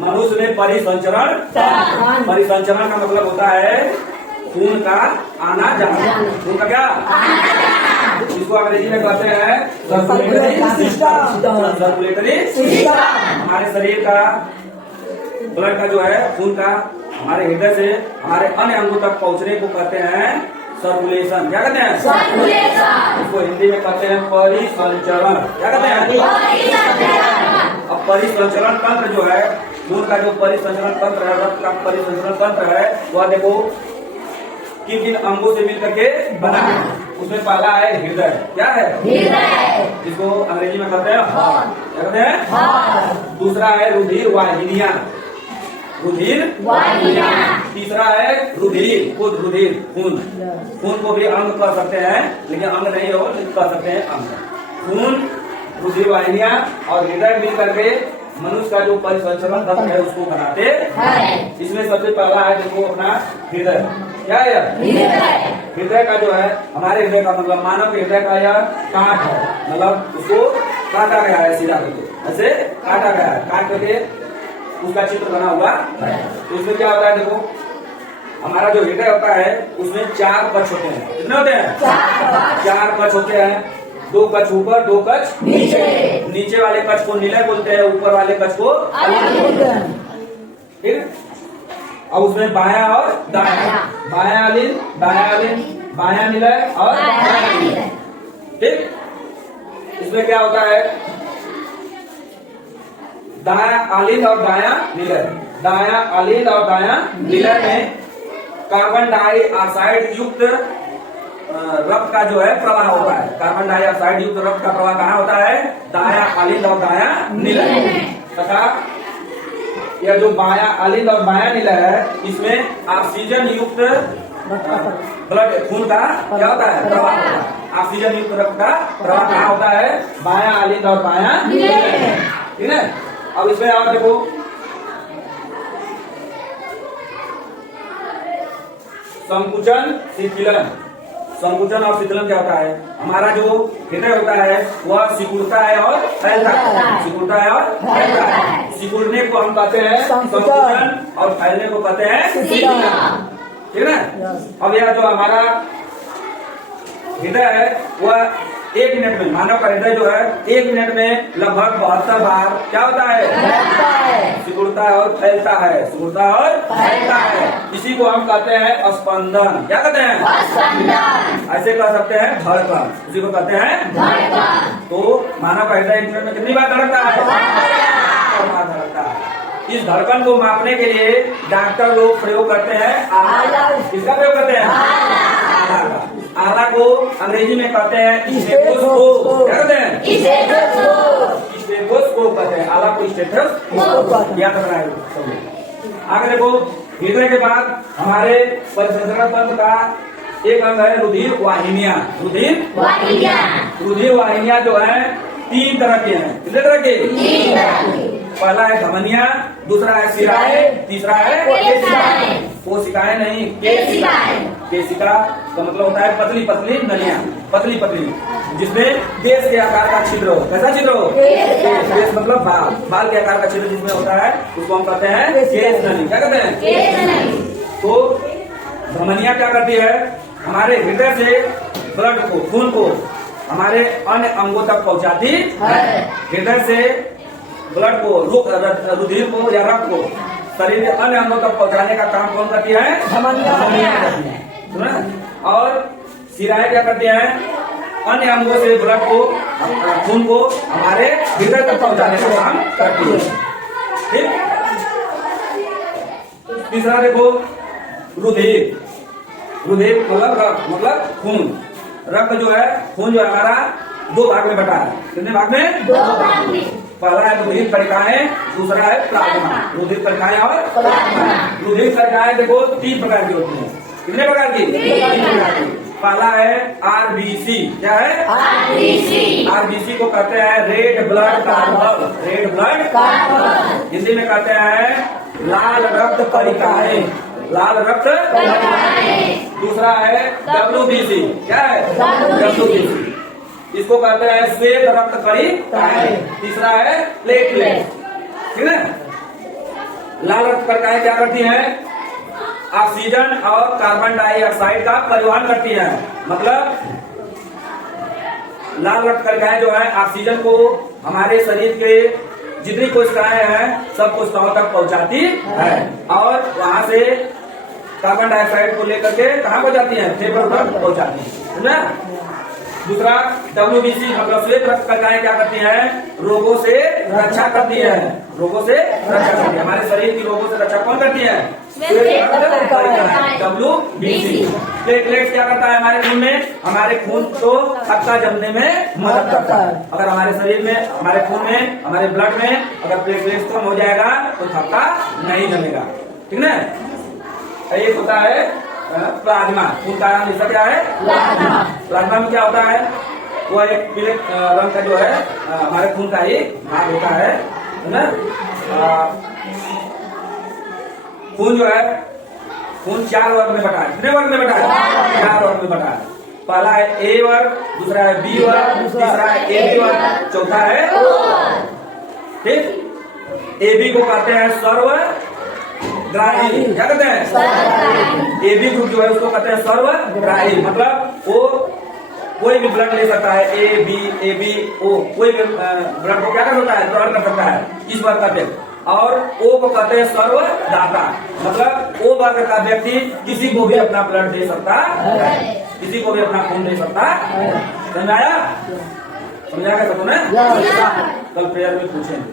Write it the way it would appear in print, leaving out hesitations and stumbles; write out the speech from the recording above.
मनुष्य में परिसंचरण। परिसंचरण का मतलब होता है खून का आना जाना। खून का क्या? इसको अंग्रेजी में कहते हैं सर्कुलेटरी सिस्टम। सर्कुलेटरी सिस्टम हमारे शरीर का ब्लड का जो है खून का हमारे हृदय से हमारे अन्य अंगों तक पहुंचने को कहते हैं सर्कुलेशन। क्या कहते हैं? सर्कुलेशन। इसको हिंदी में कहते हैं परिसंचरण। क्या कहते हैं? अब परिसंचरण तंत्र जो है खून का जो परिसंचरण तंत्र है, रक्त का परिसंचरण तंत्र है, वह देखो किन किन अंगों से मिलकर के बना है। उसमें पहला है हृदय। क्या है? हृदय, जिसको अंग्रेजी में कहते हैं हार्ट। क्या कहते हैं? हार्ट। दूसरा है रुधिर वाहिनियां। रुधिर वाहिनियां। तीसरा है रुधिर, खुद रुधिर, खून। खून को भी अंग कह सकते हैं, लेकिन अंग नहीं हो, कह सकते हैं अंग। खून, रुधिर वाहिनियां और हृदय मिल करके मनुष्य का जो परिसंचरण तंत्र है उसको बनाते हैं। इसमें सबसे पहला है देखो अपना हृदय। क्या है? हृदय का जो है हमारे हृदय का मतलब मानव के हृदय का यह काट है, मतलब उसको काटा गया है, सीधा करके ऐसे काटा गया है, काट करके उसका चित्र बना हुआ है। तो उसमें क्या होता है देखो, हमारा जो हृदय होता है उसमें 4 कक्ष होते हैं। कितने होते हैं? 4 कक्ष होते हैं। 2 कक्ष ऊपर, 2 कक्ष नीचे। नीचे वाले कक्ष को निलय बोलते हैं, ऊपर वाले कक्ष को अलिंद बोलते हैं। ठीक है। अब उसमें बायां और दायां, बायां अलिंद, दायां अलिंद, बायां निलय और दायां निलय। ठीक। इसमें क्या होता है, दायां अलिंद और दायां निलय। दायां अलिंद और दायां निलय में कार्बन डाइऑक्साइड युक्त रक्त का जो है प्रवाह होता है। कार्बन डाइऑक्साइड युक्त रक्त का प्रवाह कहाँ होता है? दायां अलिंद और दायां निलय। तथा यह जो बायां अलिंद और बायां निलय है, इसमें ऑक्सीजन युक्त ब्लड खून का क्या होता है? प्रवाह होता है। ऑक्सीजन युक्त रक्त का प्रवाह कहाँ होता है? बायां अलिंद और बायां निलय। ठीक है। अब इसमें और देखो, संकुचन शिथिलन। संकुचन और शिथिलन क्या होता है? हमारा जो हृदय होता है वह सिकुड़ता है और फैलता है। सिकुड़ता है और फैलता है। सिकुड़ने को हम कहते हैं संकुचन और फैलने को कहते हैं शिथिलन। ठीक है ना। अब यह जो हमारा हृदय है वह 1 मिनट में, मानव का हृदय जो है 1 मिनट में लगभग 72 बार क्या होता है? सिकुड़ता है और फैलता है। सिकुड़ता है और फैलता है। इसी को हम कहते हैं स्पंदन। क्या कहते हैं? स्पंदन। ऐसे कह सकते हैं धड़कन, इसी को कहते हैं धड़कन। तो मानव का हृदय 1 मिनट में कितनी बार धड़कता है? धड़कता है। इस धड़कन को मापने के लिए डॉक्टर लोग प्रयोग करते हैं आला। किसका प्रयोग करते हैं? आला का। आला को अंग्रेजी में कहते हैं स्टेथोस्कोप। क्या कहते हैं? स्टेथोस्कोप कहते हैं। आला को स्टेथोस्कोप याद रखना है। आगे देखो, हृदय के बाद हमारे परिसंचरण तंत्र का एक अंग है रुधिर वाहिनियां। रुधिर वाहिनियां। रुधिर वाहिनियां जो है 3 तरह के हैं। कितने तरह के? पहला है धमनियां, दूसरा है शिराएं, तीसरा है कोशिकाएं। कोशिकाएं नहीं, केशिकाएं। केशिका का मतलब होता है पतली पतली नलियां, पतली पतली, जिसमें देश के आकार का छिद्र हो। कैसा छिद्र हो? देश मतलब बाल, बाल के आकार का छिद्र जिसमें होता है उसको हम कहते हैं केश नली। क्या कहते हैं? केश नली। तो धमनियां क्या करती है? हमारे हृदय से ब्लड को, खून को हमारे अन्य अंगों तक पहुंचाती है। हृदय से ब्लड को, रुधिर को या रक्त को शरीर के अन्य अंगों तक पहुंचाने का काम कौन करती है? धमनियां करती है। और शिराएं क्या करती हैं? अन्य अंगों से ब्लड को, खून को हमारे हृदय तक पहुंचाने का काम करती है। ठीक। तीसरा देखो, रुधिर। रुधिर मतलब रक्त, मतलब खून। रक्त जो है, खून जो हमारा 2 भाग में बटा है। कितने भाग में? 2 भाग में। पहला है रुधिर कणिकाएं, दूसरा है प्लाज्मा। रुधिर कणिकाएं और प्लाज्मा। रुधिर कणिकाएं देखो 3 प्रकार की होती हैं। कितने प्रकार की? 3 प्रकार की। पहला है आरबीसी। क्या है? आरबीसी। आरबीसी को कहते हैं red blood carpal. Red blood carpal. Hindi में कहते हैं लाल रक्त कणिकाएं। लाल रक्त कणिकाएं। दूसरा है डब्ल्यूबीसी। क्या है? डब्ल्यूबीसी। इसको कहते हैं श्वेत रक्त कणिकाएं। तीसरा है प्लेटलेट। ठीक है। लाल रक्त कणिकाएं क्या करती हैं? ऑक्सीजन और कार्बन डाइऑक्साइड का परिवहन करती हैं। मतलब लाल रक्त कणिकाएं जो है ऑक्सीजन को हमारे शरीर के जितनी कोशिकाएं हैं सब कोशिकाओं तक पहुंचाती है और वहां से कार्बन डाइऑक्साइड को लेकर के कहाँ पहुंचाती है? फेफड़ों तक पहुंचाती है। समझा? दूसरा WBC मतलब श्वेत रक्त कणिकाएं क्या करती हैं? रोगों से रक्षा करती है। रोगों से रक्षा करती है। हमारे शरीर की रोगों से रक्षा कौन करती है? श्वेत रक्त कणिकाएं WBC। प्लेटलेट्स क्या करता है हमारे खून में? हमारे खून को थक्का जमने में मदद करता है। अगर हमारे शरीर में, हमारे खून में, हमारे ब्लड में अगर प्लेटलेट्स कम हो जाएगा तो थक्का नहीं जमेगा। ठीक ना? एक होता है प्लाज्मा। खून का हिस्सा क्या है? प्लाज्मा में क्या होता है? वो एक पीले रंग का जो है हमारे खून का ही भाग होता है ना? खून जो है, खून 4 वर्ग में बटा है। कितने वर्ग में बटा है? 4 वर्ग में बटा है। पहला है A वर्ग, दूसरा है B वर्ग, तीसरा है AB वर्ग, चौथा है ठीक। AB को कहते हैं सर्वग्राही। क्या कहते हैं? AB ग्रुप जो है उसको कहते हैं सर्वग्राही। मतलब वो कोई भी ब्लड ले सकता है। AB O कोई भी ब्लड को क्या कर सकता है? ग्रहण कर सकता है। इस वर्ग का व्यक्ति। और O को कहते हैं सर्वदाता। मतलब O वर्ग का व्यक्ति किसी को भी अपना ब्लड दे सकता है, किसी को भी अपना खून दे सकता है। समझाया? समझा क्या सबको? कल प्रेयर में पूछेंगे।